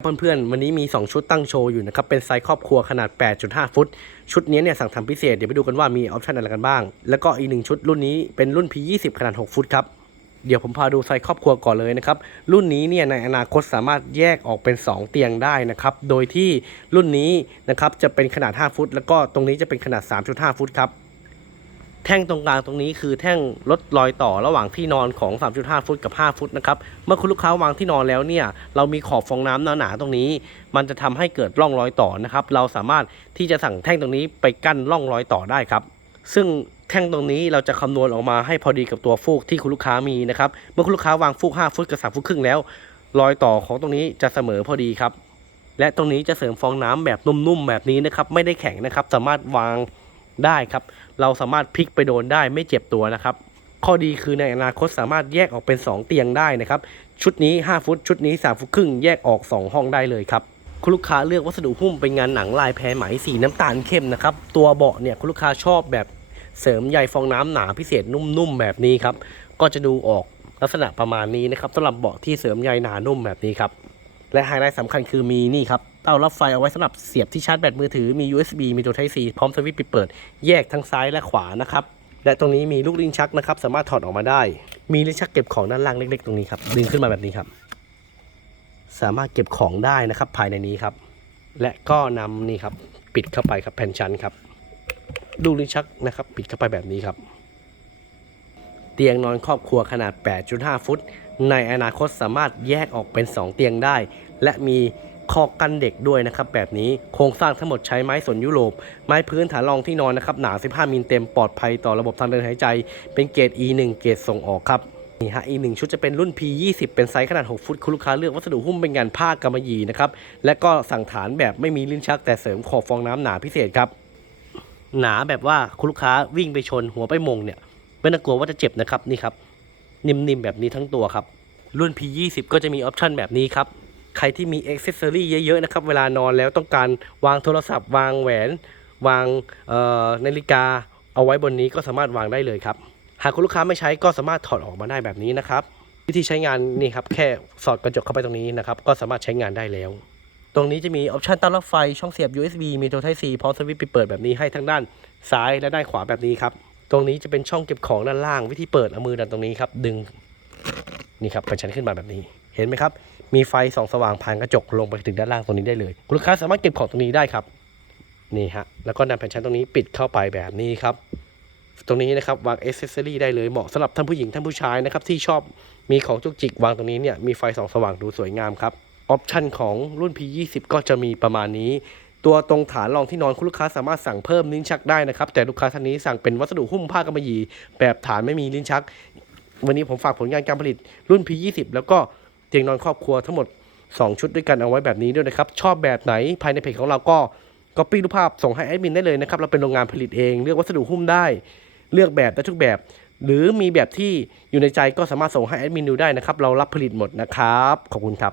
เพื่อนๆ วันนี้มี 2 ชุดตั้งโชว์อยู่นะครับ เป็นไซส์ครอบครัวขนาด 8.5 ฟุต ชุดนี้เนี่ยสั่งทำพิเศษ เดี๋ยวไปดูกันว่ามีออปชันอะไรกันบ้าง แล้วก็อีกหนึ่งชุดรุ่นนี้เป็นรุ่น P20 ขนาด 6 ฟุตครับ เดี๋ยวผมพาดูไซส์ครอบครัวก่อนเลยนะครับ รุ่นนี้เนี่ยในอนาคตสามารถแยกออกเป็น 2 เตียงได้นะครับ โดยที่รุ่นนี้นะครับจะเป็นขนาด 5 ฟุต แล้วก็ตรงนี้จะเป็นขนาด 3.5 ฟุตครับ แท่งตรงกลางตรงนี้คือแท่งลดรอยต่อระหว่างที่นอนของ 3.5 ฟุตกับ 5 ฟุตนะครับ เมื่อคุณลูกค้าวางที่นอนแล้วเนี่ย เรามีขอบฟองน้ำหนาๆตรงนี้ มันจะทำให้เกิดร่องรอยต่อนะครับ เราสามารถที่จะสั่งแท่งตรงนี้ไปกั้นร่องรอยต่อได้ครับ ซึ่งแท่งตรงนี้เราจะคำนวณออกมาให้พอดีกับตัวฟูกที่คุณลูกค้ามีนะครับ เมื่อคุณลูกค้าวางฟูก 5 ฟุตกับ 3 ฟุตครึ่งแล้ว รอยต่อของตรงนี้จะเสมอพอดีครับ และตรงนี้จะเสริมฟองน้ำแบบนุ่มๆแบบนี้นะครับ ไม่ได้แข็งนะครับ สามารถวาง ได้ครับ เราสามารถพลิกไปโดนได้ไม่เจ็บตัวนะครับ ข้อดีคือในอนาคตสามารถแยกออกเป็น 2 เตียงได้นะครับ ชุดนี้ 5 ฟุต ชุดนี้ 3 ฟุตครึ่ง แยกออก 2 ห้องได้เลยครับคุณลูกค้าเลือกวัสดุหุ้มเป็นงานหนังลายแพรไหมสีน้ำตาลเข้มนะครับ ตัวเบาะเนี่ยคุณลูกค้าชอบแบบเสริมใยฟองน้ำหนาพิเศษนุ่มๆแบบนี้ครับ ก็จะดูออกลักษณะประมาณนี้นะครับสำหรับเบาะที่เสริมใยหนานุ่มแบบนี้ครับ และไฮไลท์สำคัญคือมีนี่ครับ เต้ารับไฟเอาไว้สำหรับเสียบที่ชาร์จแบตมือถือ มี USB มีตัว Type C พร้อมสวิตช์ปิดเปิด แยกทั้งซ้ายและขวานะครับ และตรงนี้มีลูกลิ้นชักนะครับ สามารถถอดออกมาได้ มีลิ้นชักเก็บของด้านล่างเล็ก ๆ ตรงนี้ครับ ดึงขึ้นมาแบบนี้ครับ สามารถเก็บของได้นะครับภายในนี้ครับ และก็นำนี่ครับปิดเข้าไปครับแผ่นชั้นครับ ลูกลิ้นชักนะครับ ปิดเข้าไปแบบนี้ครับ เตียงนอนครอบครัวขนาด 8.5 ฟุต ในอนาคตสามารถแยกออกเป็น 2 เตียงได้ และมี คอกกันเด็กด้วยนะครับแบบนี้โครงสร้างทั้งหมดใช้ไม้สนยุโรป ไม้พื้นฐานรองที่นอนนะครับหนา 15 มิลเต็มปลอดภัยต่อระบบทางเดินหายใจ เป็นเกรด E1 เกรดส่งออกครับนี่ฮะ E1 ชุดจะเป็นรุ่น P20 เป็นไซส์ขนาด 6 ฟุต คุณลูกค้าเลือกวัสดุหุ้มเป็นงานผ้ากำมะหยี่นะครับ และก็สั่งฐานแบบไม่มีลิ้นชักแต่เสริมขอบฟองน้ำหนาพิเศษครับ หนาแบบว่าคุณลูกค้าวิ่งไปชนหัวไปมงเนี่ยไม่ต้องกลัวว่าจะเจ็บนะครับนี่ครับ นิ่มๆแบบนี้ทั้งตัวครับ รุ่น P20 ก็จะมีออปชันแบบนี้ครับ ใครที่มีอ็อกเซสซอรี่เยอะๆนะครับ เวลานอนแล้วต้องการวางโทรศัพท์ วางแหวน วางนาฬิกา เอาไว้บนนี้ก็สามารถวางได้เลยครับ หากคุณลูกค้าไม่ใช้ก็สามารถถอดออกมาได้แบบนี้นะครับ วิธีใช้งานนี่ครับแค่สอดกระจกเข้าไปตรงนี้นะครับ ก็สามารถใช้งานได้แล้ว ตรงนี้จะมีออปชันต้อนรับไฟช่องเสียบ USB มีตัว Type C พร้อมสวิตช์ปิดเปิดแบบนี้ให้ทั้งด้านซ้ายและด้านขวาแบบนี้ครับตรงนี้จะเป็นช่องเก็บของด้านล่าง วิธีเปิดเอามือดันตรงนี้ครับ ดึงนี่ครับเป็นชั้นขึ้นมาแบบนี้ เห็นไหมครับ มีไฟส่องสว่างผ่านกระจกลงไปถึงด้านล่างตรงนี้ได้เลยคุณลูกค้าสามารถเก็บของตรงนี้ได้ครับนี่ฮะแล้วก็นำแผ่นชั้นตรงนี้ปิดเข้าไปแบบนี้ครับ ตรงนี้นะครับวางอ c เซสซอรี่ได้เลยเหมาะสำหรับท่านผู้หญิงท่านผู้ชายนะครับที่ชอบมีของจุกจิกวางตรงนี้เนี่ยมีไฟส่องสว่างดูสวยงามครับออปชันของรุ่น P20 ก็จะมีประมาณนี้ ตัวตรงฐานรองที่นอนคุณลูกค้าสามารถสั่งเพิ่มลิ้นชักได้นะครับ แต่ลูกค้าท่านนี้สั่งเป็นวัสดุหุ้มผ้ากำมะหยี่แบบฐานไม่มีลิ้นชัก วันนี้ผมฝากผลงานการผลิตรุ่น P20 แล้วก็ เตียงนอนครอบครัวทั้งหมด 2 ชุดด้วยกันเอาไว้แบบนี้ด้วยนะครับ ชอบแบบไหนภายในเพจของเราก็ก๊อปปี้รูปภาพส่งให้แอดมินได้เลยนะครับ เราเป็นโรงงานผลิตเอง เลือกวัสดุหุ้มได้ เลือกแบบได้ทุกแบบ หรือมีแบบที่อยู่ในใจก็สามารถส่งให้แอดมินดูได้นะครับ เรารับผลิตหมดนะครับ ขอบคุณครับ